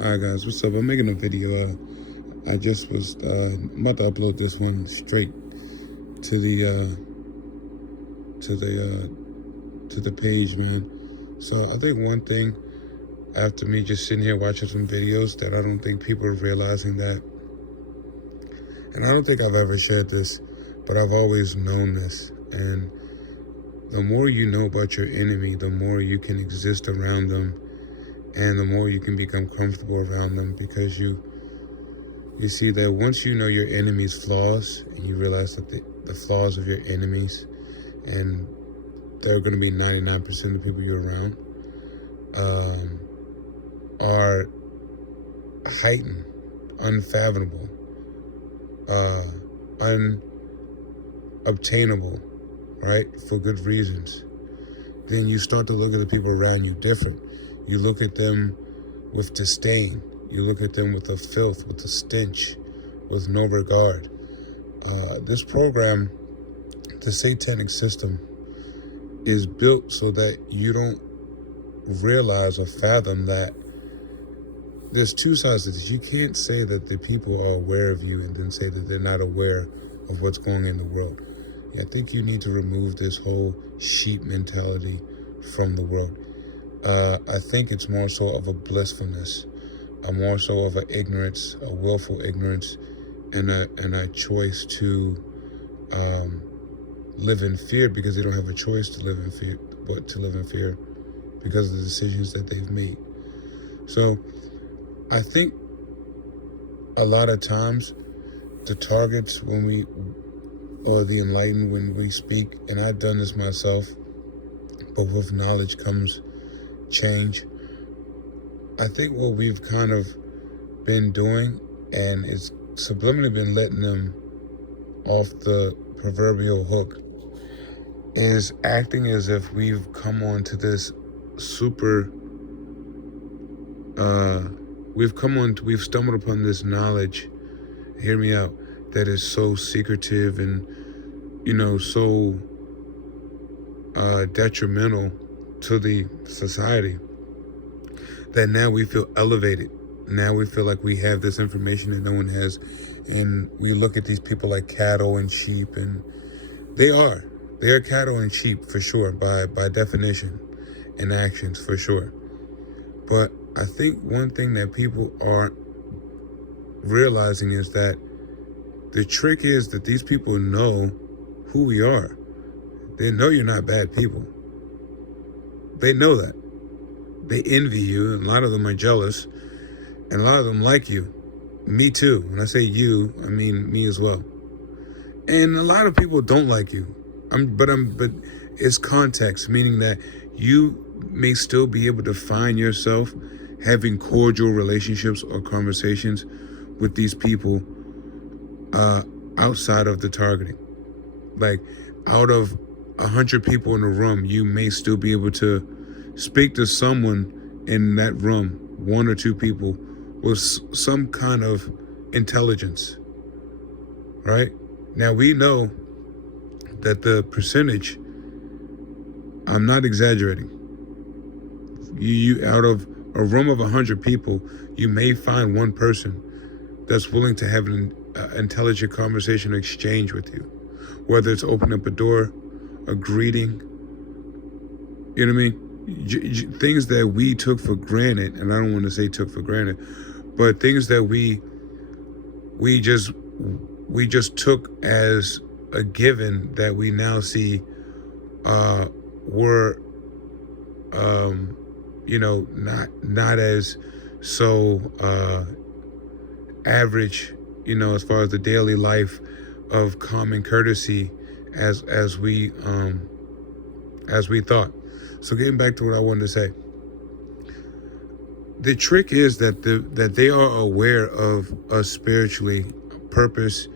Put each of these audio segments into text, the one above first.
Alright guys, what's up? I'm making a video. I just was about to upload this one straight to the page, man. So I think one thing, after me just sitting here watching some videos, that I don't think people are realizing that, and I don't think I've ever shared this, but I've always known this. And the more you know about your enemy, the more you can exist around them, and the more you can become comfortable around them, because you see that once you know your enemy's flaws, and you realize that the flaws of your enemies, and they're going to be 99% of the people you're around, are heightened, unfathomable, unobtainable, right, for good reasons, then you start to look at the people around you different. You look at them with disdain. You look at them with a filth, with a stench, with no regard. This program, the satanic system, is built so that you don't realize or fathom that there's two sides to this. You can't say that the people are aware of you and then say that they're not aware of what's going on in the world. I think you need to remove this whole sheep mentality from the world. I think it's more so of a blissfulness, more so of an ignorance, a willful ignorance, and a choice to live in fear, because they don't have a choice to live in fear, but to live in fear because of the decisions that they've made. So I think a lot of times the targets, when we, or the enlightened, when we speak, and I've done this myself, but with knowledge comes change. I think what we've kind of been doing, and it's subliminally been letting them off the proverbial hook, is acting as if we've come on to this super, we've stumbled upon this knowledge, hear me out, that is so secretive and, so detrimental to the society, that now we feel elevated. Now we feel like we have this information that no one has, and we look at these people like cattle and sheep, and they are cattle and sheep for sure, by definition and actions for sure. But I think one thing that people aren't realizing is that the trick is that these people know who we are. They know you're not bad people. They know that. They envy you, and a lot of them are jealous, and a lot of them like you. Me too. When I say you, I mean me as well. And a lot of people don't like you. But it's context, meaning that you may still be able to find yourself having cordial relationships or conversations with these people outside of the targeting. Like, out of 100 people in a room, you may still be able to speak to someone in that room, one or two people, with some kind of intelligence, right? Now, we know that the percentage, I'm not exaggerating, you out of a room of 100 people, you may find one person that's willing to have an intelligent conversation or exchange with you, whether it's open up a door, a greeting, you know what I mean? Things that we took for granted, and I don't want to say took for granted, but things that we just took as a given, that we now see were not as so average, as far as the daily life of common courtesy as we thought. So getting back to what I wanted to say, the trick is that they are aware of us spiritually, purpose,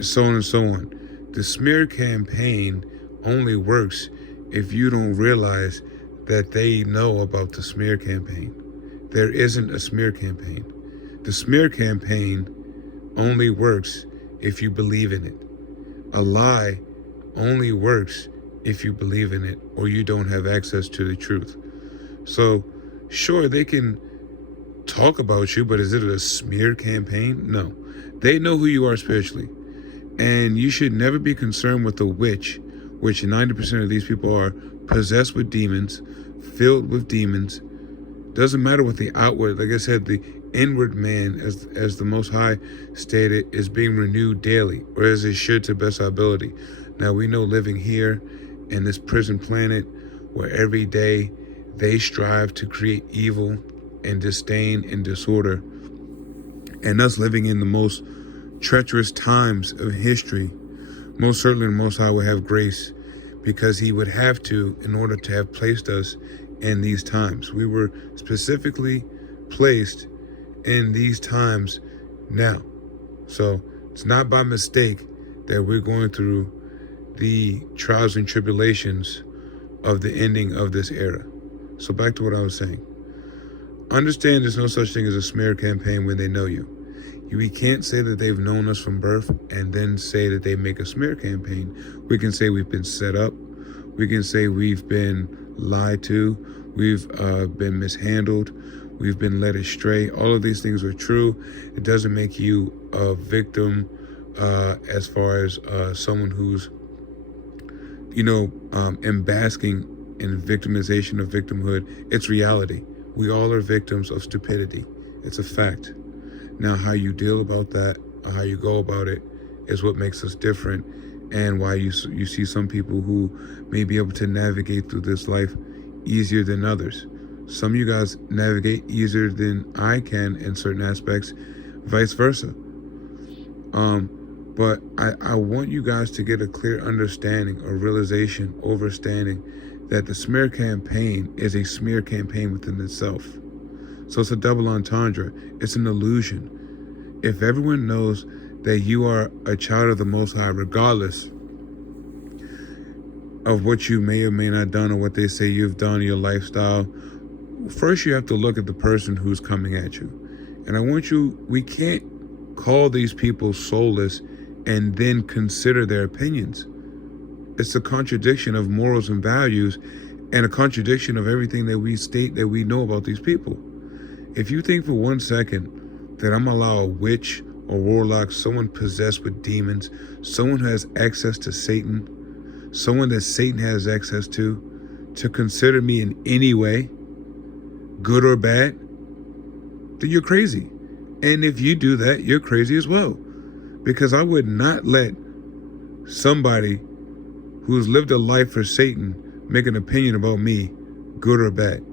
so on and so on. The smear campaign only works if you don't realize that they know about the smear campaign. There isn't a smear campaign. The smear campaign only works if you believe in it. A lie only works if you believe in it, or you don't have access to the truth. So sure, they can talk about you, but is it a smear campaign? No. They know who you are spiritually. And you should never be concerned with a witch, which 90% of these people are possessed with demons, filled with demons. Doesn't matter what the outward, like I said, the inward man, as the Most High stated, is being renewed daily, or as it should to best our ability. Now we know living here in this prison planet where every day they strive to create evil and disdain and disorder, and us living in the most treacherous times of history, most certainly the Most High will have grace, because he would have to in order to have placed us in these times. We were specifically placed in these times now. So it's not by mistake that we're going through the trials and tribulations of the ending of this era. So back to what I was saying. Understand there's no such thing as a smear campaign when they know you. We can't say that they've known us from birth and then say that they make a smear campaign. We can say we've been set up. We can say we've been lied to. We've been mishandled. We've been led astray. All of these things are true. It doesn't make you a victim as far as someone who's, basking in victimization of victimhood. It's reality. We all are victims of stupidity. It's a fact. Now, how you deal about that, or how you go about it, is what makes us different, and why you see some people who may be able to navigate through this life easier than others. Some of you guys navigate easier than I can in certain aspects, vice versa. But I want you guys to get a clear understanding or realization, overstanding, that the smear campaign is a smear campaign within itself. So it's a double entendre. It's an illusion. If everyone knows that you are a child of the Most High, regardless of what you may or may not done or what they say you've done, your lifestyle, first you have to look at the person who's coming at you. And we can't call these people soulless and then consider their opinions. It's a contradiction of morals and values, and a contradiction of everything that we state that we know about these people. If you think for 1 second that I'm gonna allow a witch or warlock, someone possessed with demons, someone who has access to Satan, someone that Satan has access to consider me in any way, good or bad, then you're crazy. And if you do that, you're crazy as well. Because I would not let somebody who's lived a life for Satan make an opinion about me, good or bad.